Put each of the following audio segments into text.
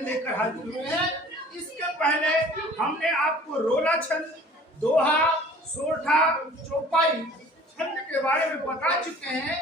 छंद लेकर हाजिर हुए हैं। इसके पहले हमने आपको रोला छंद, दोहा, सोठा, चौपाई छंद के बारे में बता चुके हैं।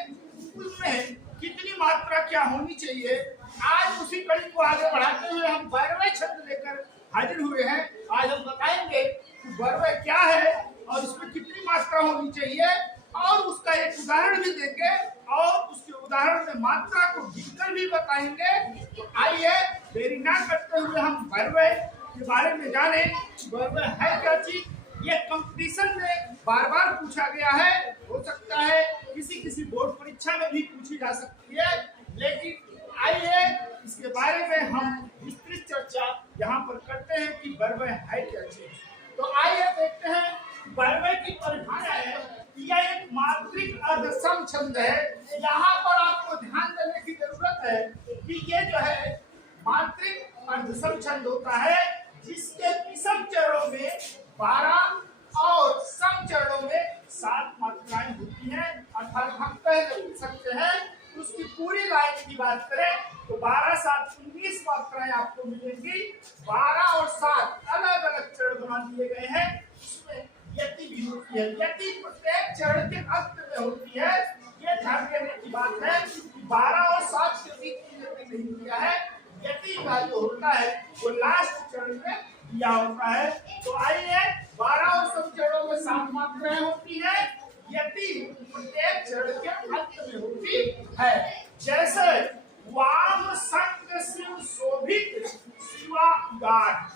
उसमें कितनी मात्रा क्या होनी चाहिए, आज उसी कड़ी को आगे बढ़ाते हुए हम 12वें छंद लेकर हाजिर हुए हैं। आज हम बताएंगे कि 12वां क्या है और इसमें कितनी मात्रा होनी चाहिए, और उसका एक उदाहरण भी देंगे और उसके उदाहरण में मात्रा को गिनकर भी बताएंगे। तो आइए देरी ना करते हुए हम 12वें के बारे में जाने। 12वां है क्या चीज, ये कंपटीशन में बार बार पूछा गया है, हो सकता है किसी बोर्ड परीक्षा में भी पूछी जा सकती है, लेकिन आइए इसके बारे में हम विस्तृत चर्चा यहाँ पर करते हैं कि 12वां है क्या चीज। तो आइए देखते हैं 12वें की परिभाषा है कि यह एक मात्रिक अर्धसम छंद है। यहाँ पर आपको ध्यान देने की जरूरत है कि ये जो है मात्रिक अर्धसम छंद होता है, जिसके विषम चरणों में 12 और सम चरणों में 7 मात्राएं होती हैं। अर्थात हम कह सकते हैं उसकी पूरी लाइन की बात करें तो 12, 7, 19 मात्राएं आपको मिलेंगी। 12 और 7 अलग अलग चरण बना दिए गए हैं। इसमें यति भी होती है, यति प्रत्येक चरण के अंत में होती है। ये ध्यान देने की बात है कि 12 और 7 के बीच में यति नहीं दिया है। यति का जो होता है वो लास्ट चरण में दिया होता है। तो आइए 12 और सम चरणों में 7 मात्राएं होती है, यति प्रत्येक चरण के अंत में होती है। जैसे वाम संग शिव शोभित शिवा उदार,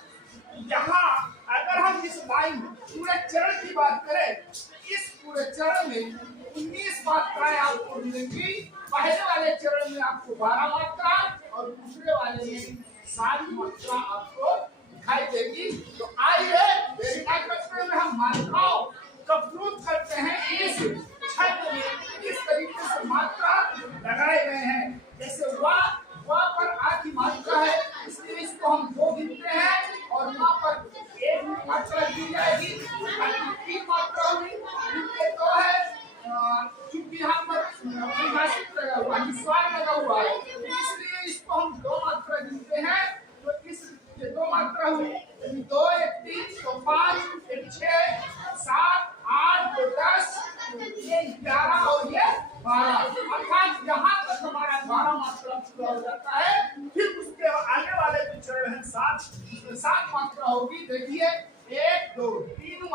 यहाँ अगर हम इस लाइन पूरे चरण की बात करें, इस पूरे चरण में 19 मात्राएं आपको मिलेंगी। पहले वाले चरण में आपको 12 मात्रा और दूसरे वाले में 7 मात्रा आपको दिखाई देगी। तो आइए वेरीफाई करते हुए हम मात्राओं का प्रूफ करते हैं। इस छंद में इस तरीके से मात्रा लगाए गए हैं। जैसे वाह पर आ की मात्रा है, इसलिए इसको हम 2 गिनते हैं और वहाँ पर 1 मात्रा दी जाएगी, 3 मात्रा हुई, इनके 2 है। चूंकि यहाँ पर परिभाषित लगा हुआ है, निस्वार लगा हुआ है, इसलिए इसको हम 2 मात्रा गिनते हैं। तो इस 2 मात्रा हुई, 2, 1, 3, तो 5, 1, 6, 7, 8, 2, 10, ये 11 और ये 12, अर्थात यहाँ तक हमारा 12 मात्रा पूरा हो जाता है। फिर उसके आगे वाले जो चरण है 7, उसमें 7 मात्रा होगी। देखिए 1, 2, 3,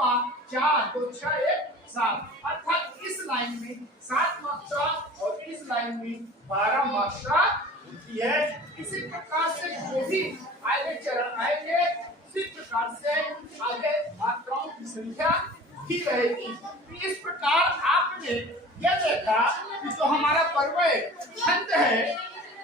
4, 2, 6, 1, 7, अर्थात इस लाइन में 7 मात्रा और इस लाइन में 12 मात्रा होती है। इसी प्रकार से जो भी आगे चरण आएंगे उसी प्रकार से आगे मात्राओं की संख्या ही रहेगी। इस प्रकार आपने यह देखा कि जो हमारा 12वां छंद है,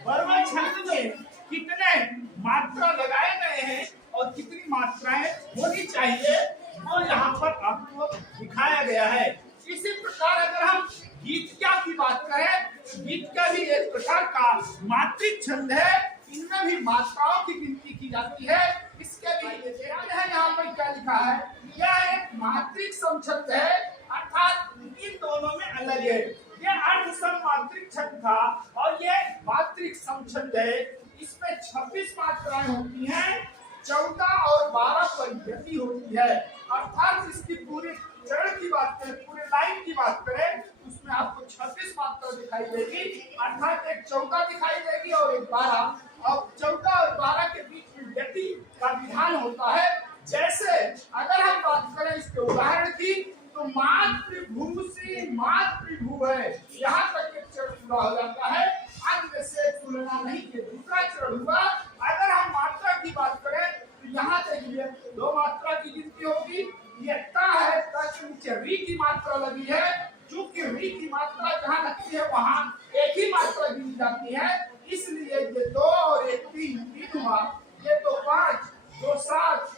12वां छंद में कितने मात्रा लगाए गए हैं और कितनी मात्राएं होनी चाहिए वो यहाँ पर आपको दिखाया गया है। इसी प्रकार अगर हम गीतिका की बात करें, गीतिका भी एक प्रकार का मात्रिक छंद है। इनमें भी मात्राओं की गिनती की जाती है। इसके भी है, यहाँ पर क्या लिखा है, यह एक मात्रिक समछंद है, अर्थात इन दोनों में अलग है। ये अर्धसम मात्रिक छंद था और ये मात्रिक समछंद है। इसमें 26 मात्राएं होती हैं, 14 और 12 पर यति होती है। अर्थात इसकी पूरी चरण की बात करें, पूरे लाइन की बात करें, उसमें आपको 26 मात्रा दिखाई देगी, अर्थात एक 14 दिखाई देगी और एक 12। अब 14 और 12 के बीच में यति का विधान होता है। जैसे अगर हम बात करें इसके उदाहरण की, तो मातृभू से मातृभू है, यहाँ तक एक चरण पूरा हो जाता है। अंत से तुलना नहीं के दूसरा चरण हुआ। अगर हम मात्रा की बात करें तो यहाँ देखिए 2 मात्रा की गिनती होगी। ये ता है, ता के नीचे री की मात्रा लगी है। चूंकि री की मात्रा जहाँ लगती है वहाँ एक ही मात्रा गिनी जाती है, इसलिए ये 2 और 1 3 हुआ। ये तो 5, 2 7,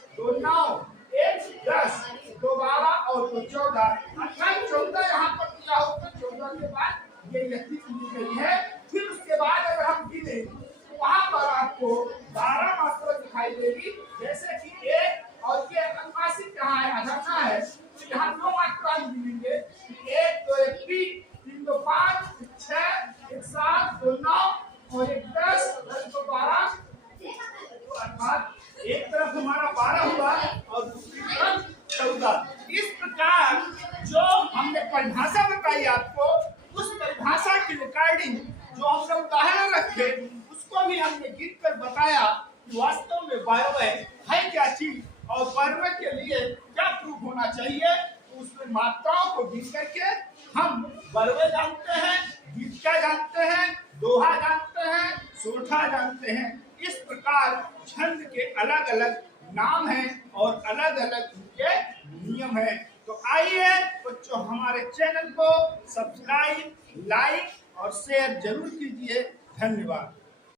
एक तरफ हमारा 12 हुआ और दूसरी तरफ 14। इस प्रकार जो हमने परिभाषा बताई आपको, उस परिभाषा की रिकॉर्डिंग जो हमने उदाहरण रखे उसको भी हमने गिन कर बताया कि वास्तव में बारहवें है क्या चीज और बारहवें के लिए क्या प्रूफ होना चाहिए। तो उसमें मात्राओं को गिन करके हम बारहवें जानते हैं, गीतिका जानते हैं, दोहा जानते हैं, सोठा जानते हैं। इस प्रकार छंद के अलग अलग नाम हैं और अलग अलग उनके नियम हैं। तो आइए बच्चों हमारे चैनल को सब्सक्राइब, लाइक और शेयर जरूर कीजिए। धन्यवाद।